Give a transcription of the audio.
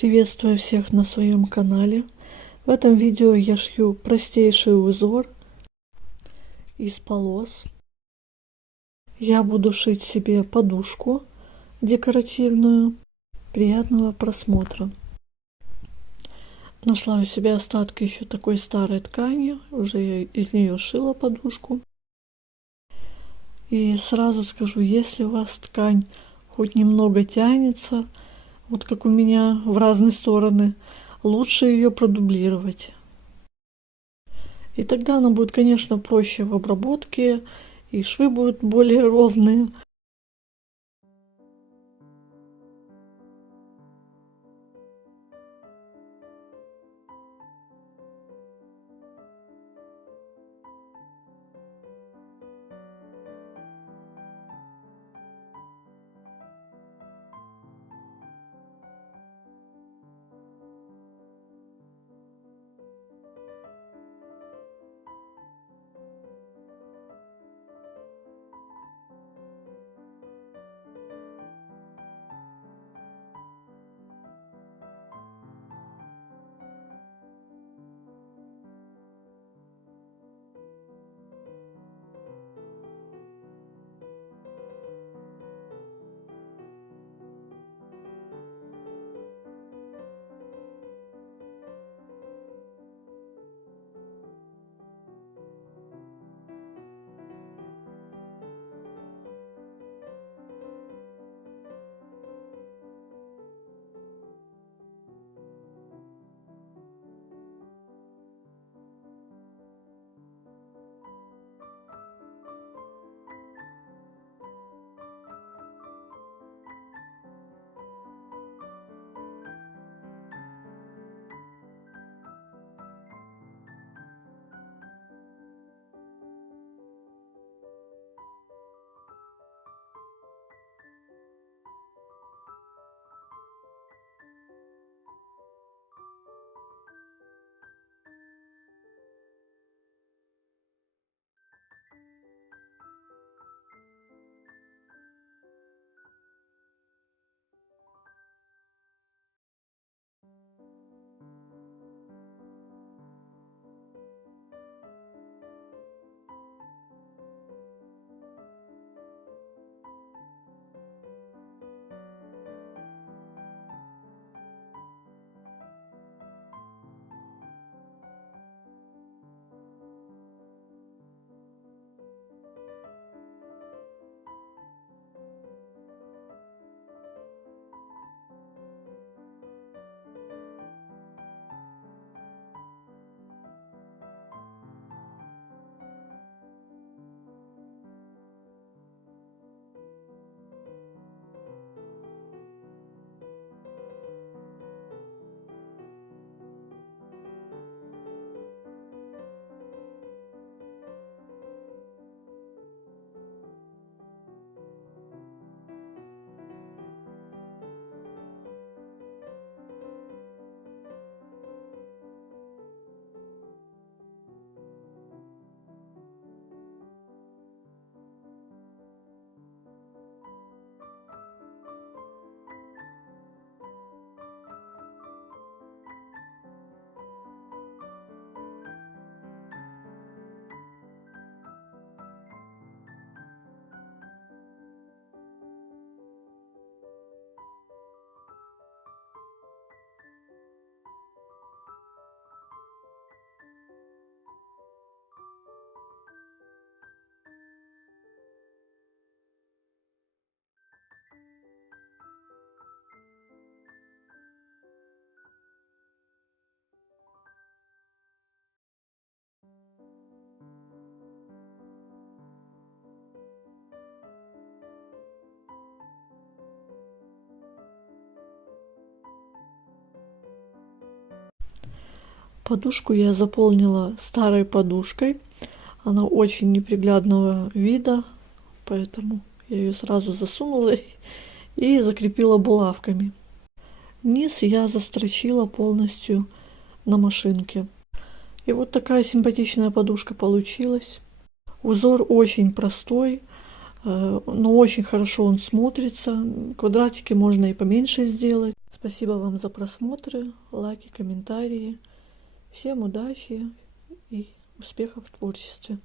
Приветствую всех на своем канале. В этом видео я шью простейший узор из полос. Я буду шить себе подушку декоративную. Приятного просмотра. Нашла у себя остатки еще такой старой ткани. Уже я из нее шила подушку. И сразу скажу, если у вас ткань хоть немного тянется, вот как у меня в разные стороны, лучше ее продублировать. И тогда она будет, конечно, проще в обработке, и швы будут более ровные. Подушку я заполнила старой подушкой. Она очень неприглядного вида, поэтому я ее сразу засунула и закрепила булавками. Низ я застрочила полностью на машинке. И вот такая симпатичная подушка получилась. Узор очень простой, но очень хорошо он смотрится. Квадратики можно и поменьше сделать. Спасибо вам за просмотры, лайки, комментарии. Всем удачи и успехов в творчестве.